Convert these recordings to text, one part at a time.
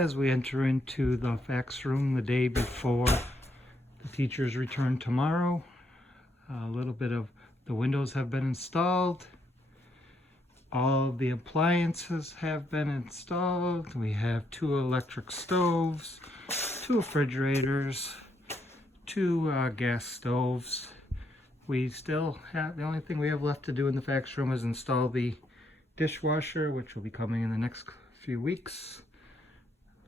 as we enter into the fax room the day before the teachers return tomorrow. A little bit of the windows have been installed. All of the appliances have been installed. We have 2 electric stoves, 2 refrigerators, 2 gas stoves. We still have, the only thing we have left to do in the fax room is install the dishwasher, which will be coming in the next few weeks.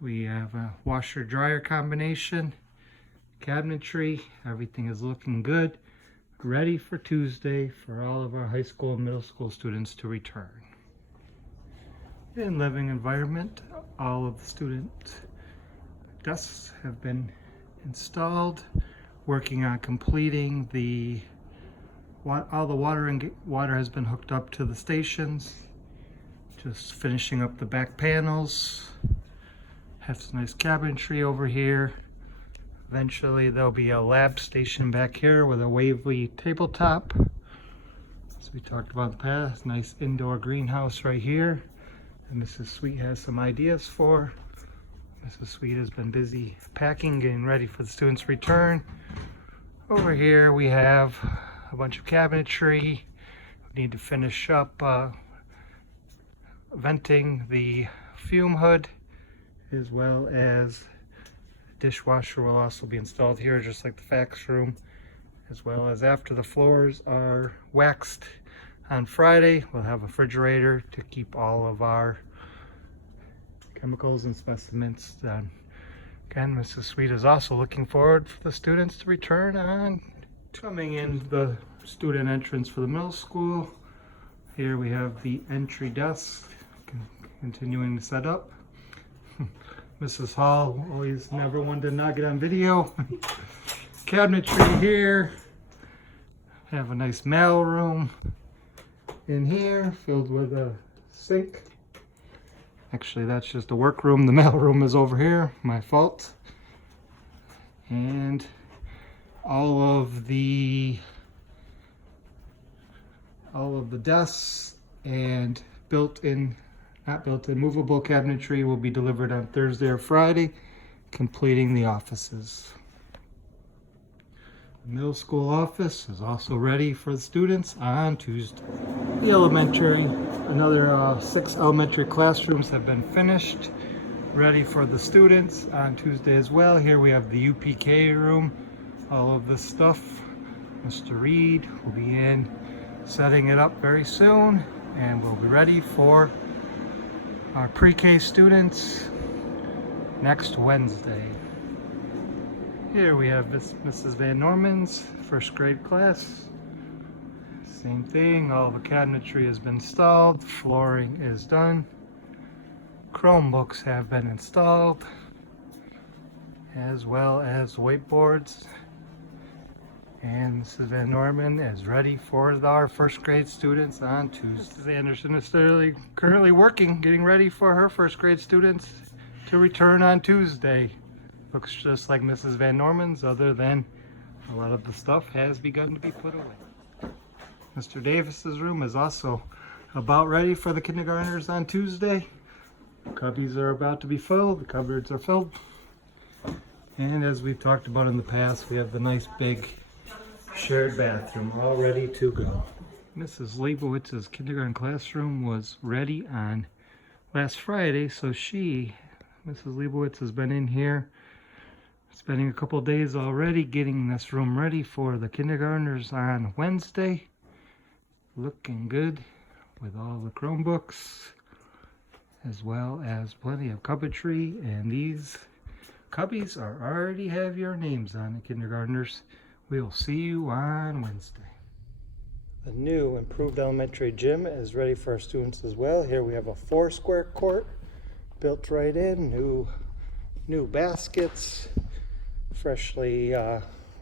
We have a washer dryer combination, cabinetry. Everything is looking good, ready for Tuesday for all of our high school and middle school students to return. In living environment, all of the student desks have been installed, working on completing all the water has been hooked up to the stations. Just finishing up the back panels. Have some nice cabinetry over here. Eventually there'll be a lab station back here with a Waverly tabletop. As we talked about in the past, nice indoor greenhouse right here. And Mrs. Sweet has some ideas for. Mrs. Sweet has been busy packing, getting ready for the students' return. Over here we have a bunch of cabinetry. We need to finish up venting the fume hood, as well as dishwasher will also be installed here, just like the fax room, as well as after the floors are waxed on Friday, we'll have a refrigerator to keep all of our chemicals and specimens done. Again, Mrs. Sweet is also looking forward for the students to return on. Coming in the student entrance for the middle school. Here we have the entry desk, continuing to set up. Mrs. Hall always never one to not get on video. Cabinetry here. Have a nice mail room in here filled with a sink. Actually, that's just a work room. The mail room is over here. My fault. And all of the desks and movable cabinetry will be delivered on Thursday or Friday, completing the offices. The middle school office is also ready for the students on Tuesday. The elementary, another 6 elementary classrooms have been finished, ready for the students on Tuesday as well. Here we have the UPK room, all of this stuff. Mr. Reed will be in setting it up very soon, and we'll be ready for our pre-K students next Wednesday. Here we have Mrs. Van Norman's first grade class. Same thing, all the cabinetry has been installed, flooring is done. Chromebooks have been installed, as well as whiteboards. And Mrs. Van Norman is ready for our first grade students on Tuesday. Mrs. Anderson is currently working, getting ready for her first grade students to return on Tuesday. Looks just like Mrs. Van Norman's, other than a lot of the stuff has begun to be put away. Mr. Davis's room is also about ready for the kindergartners on Tuesday. Cubbies are about to be filled, the cupboards are filled. And as we've talked about in the past, we have the nice big shared bathroom all ready to go. Mrs. Leibowitz's kindergarten classroom was ready on last Friday, so Mrs. Leibowitz has been in here spending a couple days already getting this room ready for the kindergartners on Wednesday. Looking good with all the Chromebooks, as well as plenty of cupboardry, and these cubbies already have your names on the kindergartners. We'll see you on Wednesday. The new improved elementary gym is ready for our students as well. Here we have a 4-square court built right in, new baskets, freshly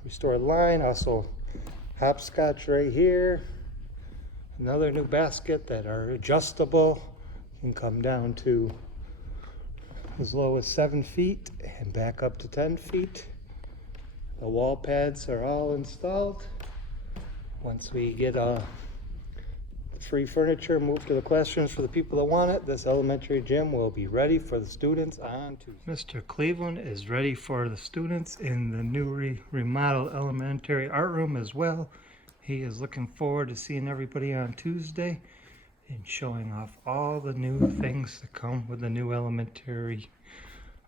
restored line, also hopscotch right here. Another new basket that are adjustable, can come down to as low as 7 feet and back up to 10 feet. The wall pads are all installed. Once we get the free furniture moved to the classrooms for the people that want it, this elementary gym will be ready for the students on Tuesday. Mr. Cleveland is ready for the students in the newly remodeled elementary art room as well. He is looking forward to seeing everybody on Tuesday and showing off all the new things that come with the new elementary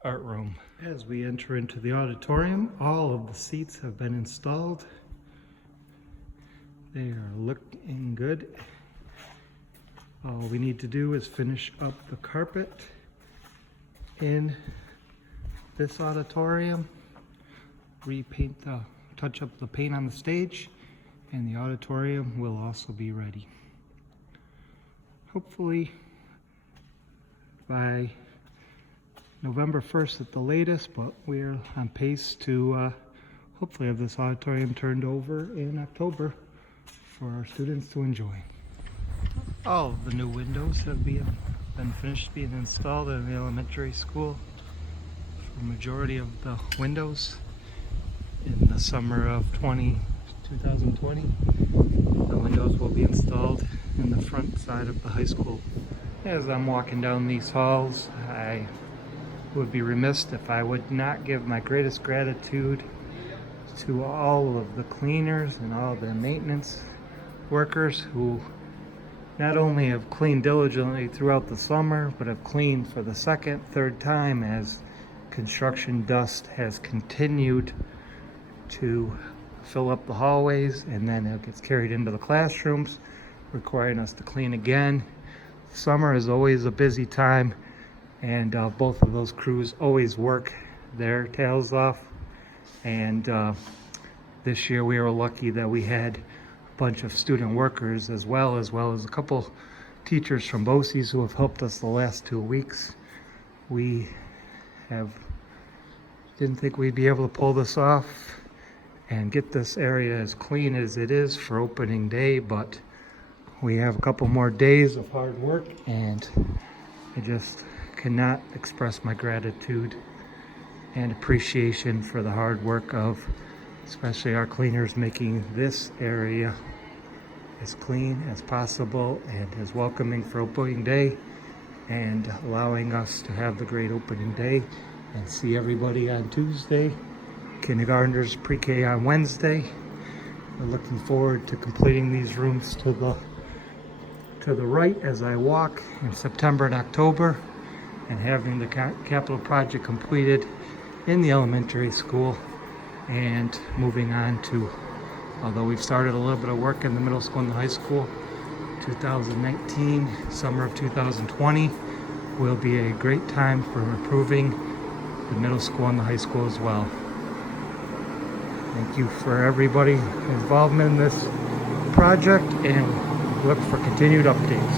art room. As we enter into the auditorium, all of the seats have been installed. They are looking good. All we need to do is finish up the carpet in this auditorium, touch up the paint on the stage, and the auditorium will also be ready. Hopefully by November 1st at the latest, but we're on pace to hopefully have this auditorium turned over in October for our students to enjoy. All of the new windows have been finished being installed in the elementary school. For majority of the windows in the summer of 2020, the windows will be installed in the front side of the high school. As I'm walking down these halls, I would be remiss if I would not give my greatest gratitude to all of the cleaners and all the maintenance workers who not only have cleaned diligently throughout the summer, but have cleaned for the second, third time as construction dust has continued to fill up the hallways, and then it gets carried into the classrooms, requiring us to clean again. Summer is always a busy time, and both of those crews always work their tails off. And this year we were lucky that we had a bunch of student workers as well as a couple teachers from BOCES who have helped us the last 2 weeks. We didn't think we'd be able to pull this off and get this area as clean as it is for opening day, but we have a couple more days of hard work, and I just cannot express my gratitude and appreciation for the hard work of especially our cleaners, making this area as clean as possible and as welcoming for opening day, and allowing us to have the great opening day and see everybody on Tuesday. Kindergartners, pre-K on Wednesday. We're looking forward to completing these rooms to the right as I walk in September and October, and having the capital project completed in the elementary school, and moving on to, although we've started a little bit of work in the middle school and the high school, 2019, summer of 2020 will be a great time for improving the middle school and the high school as well. Thank you for everybody involvement in this project, and look for continued updates.